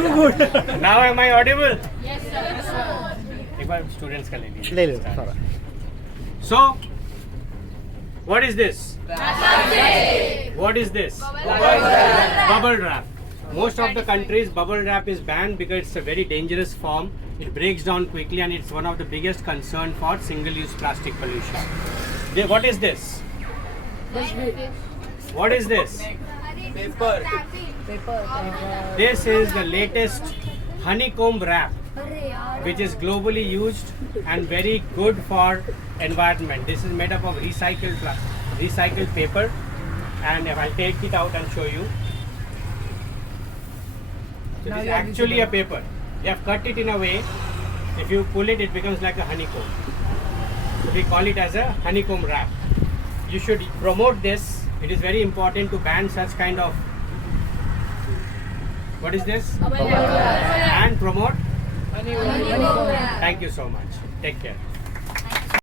Now am I audible? Yes, sir. एक बार students का ले लीजिए. ले लो सारा. So, what is this? What is this? Bubble wrap. Most of the countries, bubble wrap is banned because it's a very dangerous form. It breaks down quickly and it's one of the biggest concern for single-use plastic pollution. What is this? What is this? Paper. This is the latest honeycomb wrap, which is globally used and very good for environment. This is made up of recycled paper, and if I'll take it out and show you. So this is actually a paper. They have cut it in a way, if you pull it, it becomes like a honeycomb. So we call it as a honeycomb wrap. You should promote this. It is very important to ban such kind of, what is this? And promote. Thank you so much. Take care.